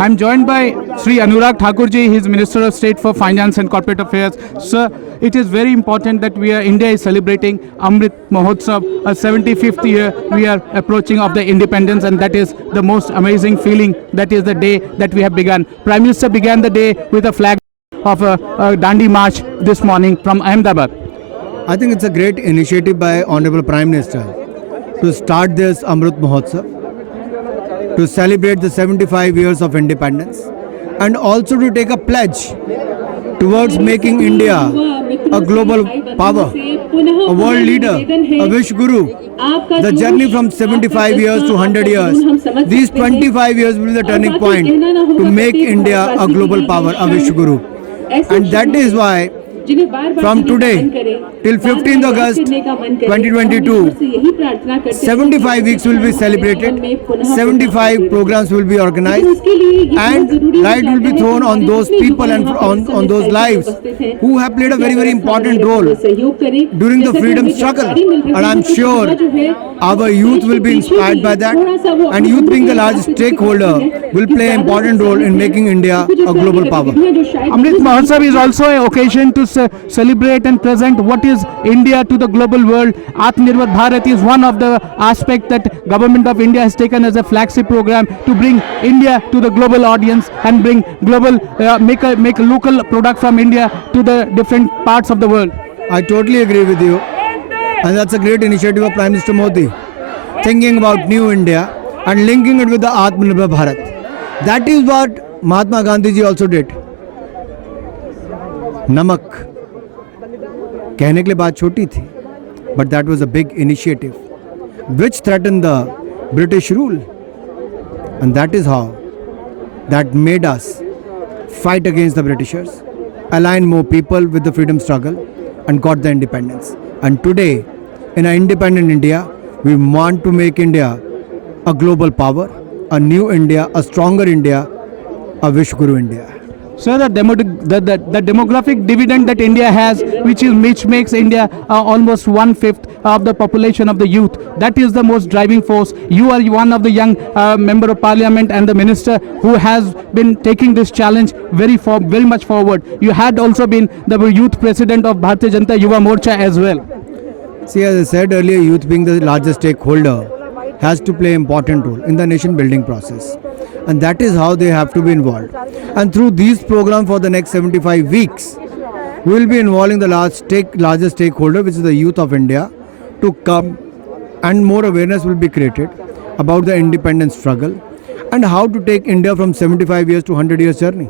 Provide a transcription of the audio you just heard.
I'm joined by Sri Anurag Thakurji. He is Minister of State for Finance and Corporate Affairs. Sir, it is very important that India is celebrating Amrit Mahotsav, a 75th year we are approaching of the independence, and that is the most amazing feeling. That is the day that we have begun. Prime Minister began the day with a flag of a Dandi march this morning from Ahmedabad. I think it's a great initiative by Honorable Prime Minister to start this Amrit Mahotsav, to celebrate the 75 years of independence, and also to take a pledge towards making India a global power, a world leader, a Vish Guru. The journey from 75 years to 100 years, these 25 years will be the turning point to make India a global power, a Vish Guru. And that is why from today till 15th August 2022, 75 weeks will be celebrated, 75 programs will be organized, and light will be thrown on those people and on those lives who have played a very, very important role during the freedom struggle. And I'm sure our youth will be inspired by that, and youth, being the largest stakeholder, will play an important role in making India a global power. Amrit Mahotsav is also an occasion to celebrate and present what is India to the global world. Atmanirbhar Bharat is one of the aspects that Government of India has taken as a flagship program to bring India to the global audience and bring global, make a local product from India to the different parts of the world. I totally agree with you, and that's a great initiative of Prime Minister Modi, thinking about New India and linking it with the Atmanirbhar Bharat. That is what Mahatma Gandhi ji also did. Namak कहने के लिए बात छोटी थी, but that was a big initiative which threatened the British rule, and that is how that made us fight against the Britishers, align more people with the freedom struggle, and got the independence. And today, in an independent India, we want to make India a global power, a new India, a stronger India, a Vish Guru India. So the demographic dividend that India has, which makes India almost 1/5 of the population of the youth, that is the most driving force. You are one of the young member of parliament and the minister who has been taking this challenge very much forward. You had also been the youth president of Bharatiya Janata Yuva Morcha as well. See, as I said earlier, youth, being the largest stakeholder, has to play an important role in the nation building process. And that is how they have to be involved. And through these programs for the next 75 weeks, we will be involving the largest stakeholder, which is the youth of India, to come, and more awareness will be created about the independence struggle and how to take India from 75 years to 100 years journey.